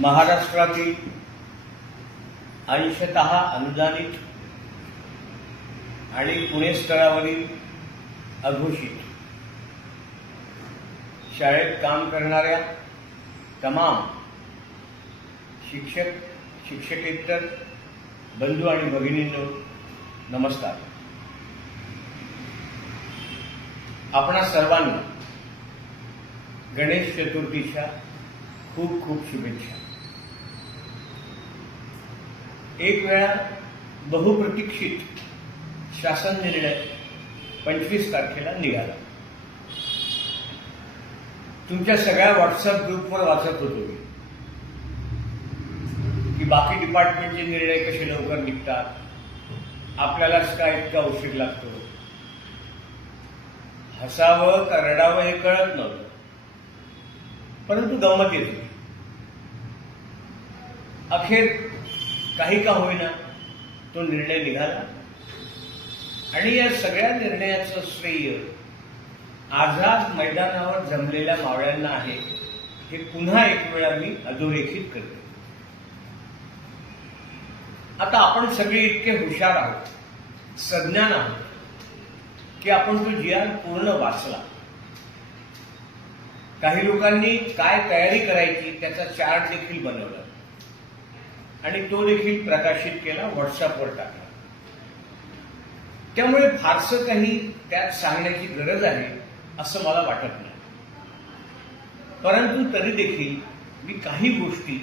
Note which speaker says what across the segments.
Speaker 1: महाराष्ट्रातील अंशत अनुदानित आणि पुणे स्तरावरील अघोषित शाळेत काम करणाऱ्या तमाम शिक्षक शिक्षकेतर बंधू आणि भगिनींनो नमस्कार आपणा सर्वांना गणेश चतुर्थीच्या खूप खूप शुभेच्छा एक वेळा बहुप्रतीक्षित शासन निर्णय पंचवीस तारखेला निघाला तुमच्या सगळ्या व्हॉट्सअप ग्रुपवर वाचत होतो मी की बाकी डिपार्टमेंटचे निर्णय कसे लवकर निघतात आपल्यालाच काय इतका उशीर लागतो हसावं का रडावं हे कळत नव्हतं परंतु गमत येत अखेर काही का होईना तो निर्णय निघाला आणि या सगळ्या निर्णयाचं श्रेय आझाद मैदानावर जमलेल्या मावळ्यांना आहे हे पुन्हा एक वेळा मी अधोरेखित करतो आता आपण सगळे इतके हुशार आहोत सज्ञान आहोत की आपण तो जियान पूर्ण वाचला काही लोकांनी काय तयारी करायची त्याचा चार्ट देखील बनवला आणि तो देखील प्रकाशित केला व्हॉट्सअपवर टाकला त्यामुळे फारसं काही त्यात सांगण्याची गरज आहे असं मला वाटत नाही परंतु तरी देखील मी काही गोष्टी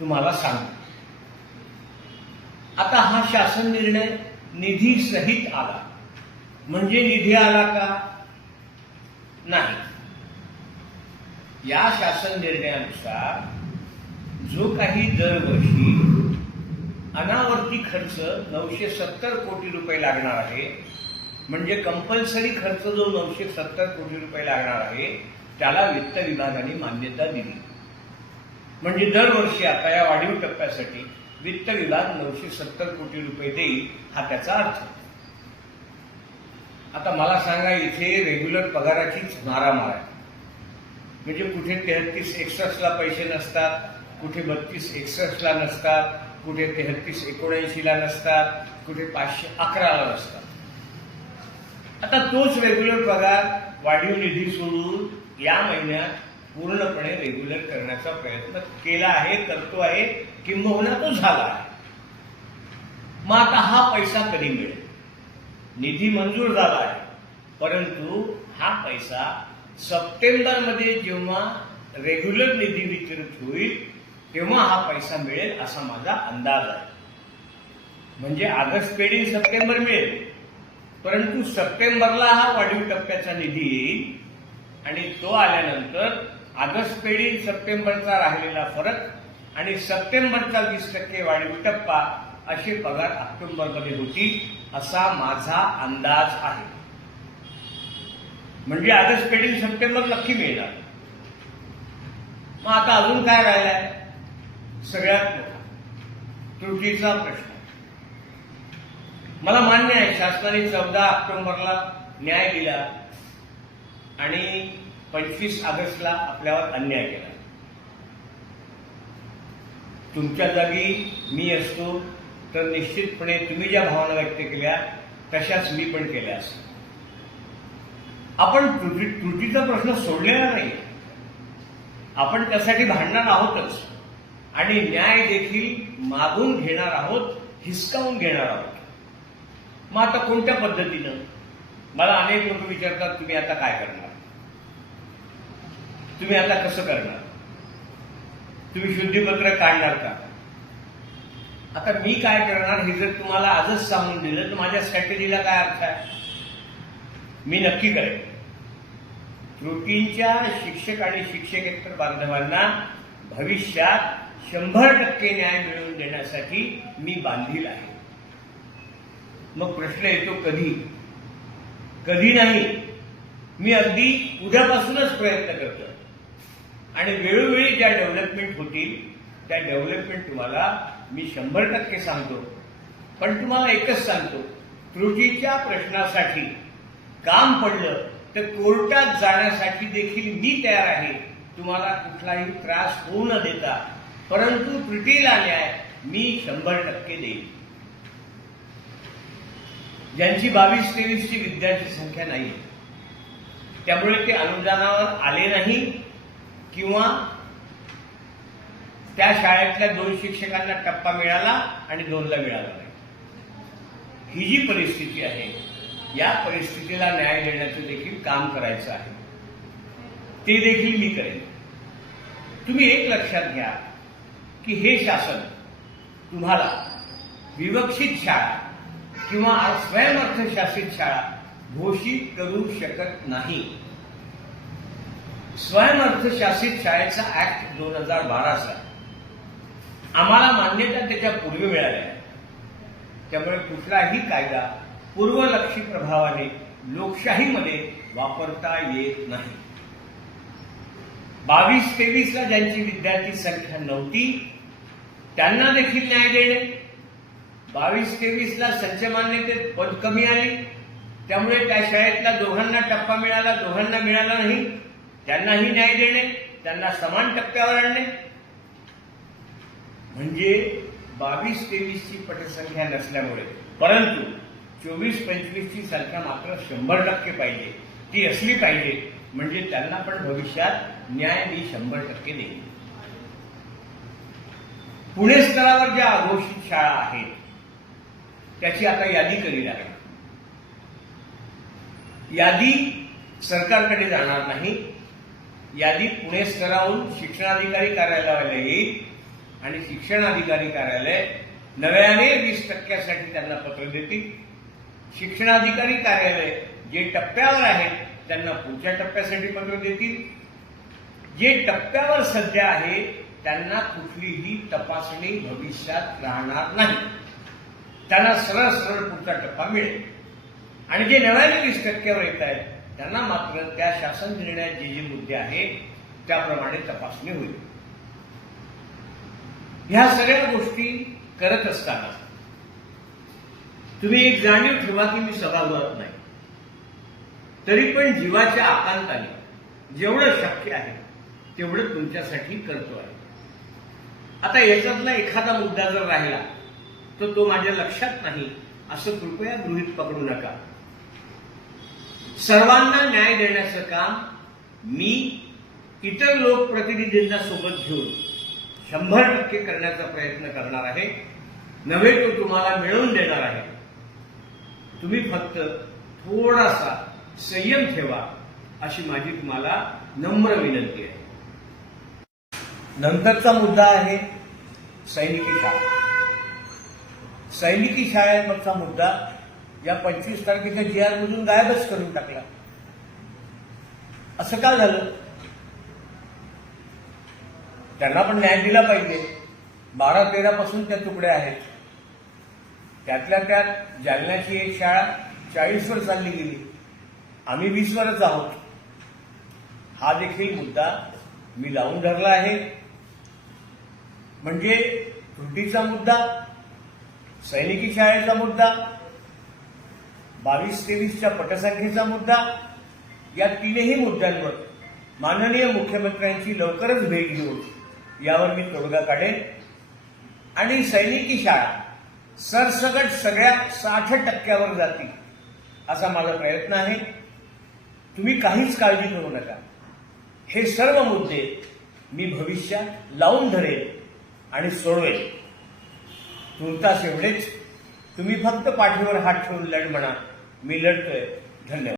Speaker 1: तुम्हाला सांगतो आता हा शासन निर्णय निधी सहित आला म्हणजे निधी आला का नाही या शासन निर्णयानुसार जो काही दरवर्षी अनावर्ती खर्च नऊशे सत्तर कोटी रुपये लागणार आहे म्हणजे कंपल्सरी खर्च जो नऊशे सत्तर कोटी रुपये लागणार आहे त्याला वित्त विभागाने मान्यता दिली म्हणजे दरवर्षी आता या वाढीव टप्प्यासाठी वित्त विभाग नऊशे सत्तर कोटी रुपये देईल हा त्याचा अर्थ आता मला सांगा इथे रेग्युलर पगाराचीच मारामार आहे म्हणजे कुठे तेहतीस एकसष्टला पैसे नसतात कुठे बत्तीस एकसष्टला नसतात कुठे तेहतीस एकोणऐंशीला नसतात कुठे पाचशे अकराला नसतात आता तोच रेग्युलर पगार वाढीव निधी सोडून या महिन्यात पूर्णपणे रेग्युलर करण्याचा प्रयत्न केला आहे करतो आहे किंबहुना तो झाला आहे मग आता हा पैसा कधी मिळेल निधी मंजूर झाला आहे परंतु हा पैसा सप्टेंबरमध्ये जेव्हा रेग्युलर निधी वितरित होईल तेव्हा हा पैसा मिळेल असा माझा अंदाज आहे म्हणजे ऑगस्ट पेढी सप्टेंबर मिळेल परंतु सप्टेंबरला हा वाढीव टप्प्याचा निधी येईल आणि तो आल्यानंतर ऑगस्ट पेढी सप्टेंबरचा राहिलेला फरक आणि सप्टेंबरचा वीस टक्के वाढीव टप्पा असे पगार ऑक्टोबरमध्ये होती असा माझा अंदाज आहे म्हणजे ऑगस्ट पेडी सप्टेंबर नक्की मिळणार मग आता अजून काय राहिलंय सगळ्यात मोठा त्रुटीचा प्रश्न मला मान्य आहे शासनाने चौदा ऑक्टोबरला न्याय दिला आणि पंचवीस ऑगस्टला आपल्यावर अन्याय केला तुमच्या जागी मी असतो तर निश्चितपणे तुम्ही ज्या भावना व्यक्त केल्या तशाच मी पण केल्या असतो आपण त्रुटीचा प्रश्न सोडलेला नाही आपण त्यासाठी भांडणार आहोतच आणि न्याय देखील मागून घेणार आहोत हिसकावून घेणार आहोत मग आता कोणत्या पद्धतीनं मला अनेक लोक विचारतात तुम्ही आता काय करणार तुम्ही आता कसं करणार तुम्ही शुद्धीपत्र काढणार का आता मी काय करणार हे जर तुम्हाला आजच सांगून दिलं तर माझ्या स्ट्रॅटेजीला काय अर्थ आहे मी नक्की करेन त्रुटींच्या शिक्षक आणि शिक्षकेतर बांधवांना भविष्यात शंभर टक्के न्याय मिळवून देण्यासाठी मी बांधील आहे मग प्रश्न येतो कधी कधी नाही मी अगदी उद्यापासूनच प्रयत्न करतो आणि वेळोवेळी ज्या डेव्हलपमेंट होतील त्या डेव्हलपमेंट तुम्हाला मी शंभर टक्के सांगतो पण तुम्हाला एकच सांगतो त्रुटीच्या प्रश्नासाठी काम पडलं तर कोर्टात जाण्यासाठी देखील मी तयार आहे तुम्हाला कुठलाही त्रास होऊ न देता परंतु त्रुटी लागल्या मी शंभर टक्के देईन ज्यांची बावीस तेवीसची विद्यार्थी संख्या नाही त्यामुळे ते अनुदानावर आले नाही किंवा त्या शाळेतल्या दोन शिक्षकांना टप्पा मिळाला आणि दोनला मिळाला नाही ही जी परिस्थिती आहे या परिस्थितीला न्याय देण्याचं देखील काम करायचं आहे ते देखील मी करेन तुम्ही एक लक्षात घ्या की हे शासन तुम्हाला विवक्षित शाळा किंवा स्वयंअर्थशासित शाळा घोषित करू शकत नाही स्वयंअर्थशासित शाळेचा ऍक्ट दोन हजार बाराचा आम्हाला मान्यता त्याच्या पूर्वी मिळाल्या त्यामुळे कुठलाही कायदा पूर्वलक्षी प्रभावाने लोकशाहीमध्ये वापरता येत नाही बावीस तेवीसला ज्यांची विद्यार्थी संख्या नव्हती त्यांना देखील न्याय देणे बावीस तेवीसला सज्ज मान्यते पद कमी आली त्यामुळे त्या शाळेतला दोघांना टप्पा मिळाला दोघांना मिळाला नाही त्यांनाही न्याय देणे त्यांना समान टप्प्यावर आणणे म्हणजे बावीस तेवीसची पटसंख्या नसल्यामुळे परंतु चोवीस पंचवीसची संख्या मात्र शंभर टक्के पाहिजे ती असली पाहिजे म्हणजे त्यांना पण भविष्यात न्याय मी शंभर टक्के देईल पुणे स्तरावर ज्या आघोषित शाळा आहेत त्याची आता यादी कधी आहे यादी सरकारकडे जाणार नाही यादी पुणे स्तरावरून शिक्षणाधिकारी कार्यालयाला येईल आणि शिक्षणाधिकारी कार्यालय नव्याने वीस टक्क्यासाठी त्यांना पत्र देतील शिक्षणाधिकारी कार्यालय जे टप्प्यावर आहेत त्यांना पुढच्या टप्प्यासाठी पत्र देतील जे टप्प्यावर सध्या आहे त्यांना कुठलीही तपासणी भविष्यात राहणार नाही त्यांना सरळ सरळ पुढचा टप्पा मिळेल आणि जे नव्याने वीस टक्क्यावर येत आहेत त्यांना मात्र त्या शासन निर्णयात जे जे मुद्दे आहेत त्याप्रमाणे तपासणी होईल ह्या सगळ्या गोष्टी करत असताना तुम्ही एक जाणीव ठेवा की मी सभागृहात नाही तरी पण जीवाच्या आकांताने जेवढं शक्य आहे तेवढं तुमच्यासाठी करतो आहे आता याच्यातला एखादा मुद्दा जर राहिला तर तो माझ्या लक्षात नाही असं कृपया गृहित पकडू नका सर्वांना न्याय देण्याचं काम मी इतर लोकप्रतिनिधींना सोबत घेऊन शंभर टक्के करण्याचा प्रयत्न करणार आहे नव्हे तो तुम्हाला मिळवून देणार आहे तुम्ही फक्त थोडासा संयम ठेवा अशी माझी तुम्हाला नम्र विनंती आहे नंतरचा मुद्दा आहे सैनिकी शाळा सैनिकी शाळेवरचा मुद्दा या पंचवीस तारखेच्या जी आर मधून गायबच करून टाकला असं का झालं त्यांना पण न्याय दिला पाहिजे बारा तेरा पासून त्या तुकड्या आहेत त्यातल्या त्यात जालन्याची एक शाळा वर चालली गेली आम्ही वरच आहोत हा देखील मुद्दा मी लावून धरला आहे म्हणजे त्रुटीचा मुद्दा सैनिकी शाळेचा मुद्दा बावीस तेवीसच्या पटसंख्येचा मुद्दा या तीनही मुद्द्यांवर माननीय मुख्यमंत्र्यांची लवकरच भेट घेऊन यावर मी तोडगा काढेन आणि सैनिकी शाळा सरसगट सगळ्या साठ टक्क्यावर जातील असा माझा प्रयत्न आहे तुम्ही काहीच काळजी करू नका हे सर्व मुद्दे मी भविष्यात लावून धरेन आणि सोडवेल तुर्तास एवढेच तुम्ही फक्त पाठीवर हात ठेवून लढ म्हणा मी लढतोय धन्यवाद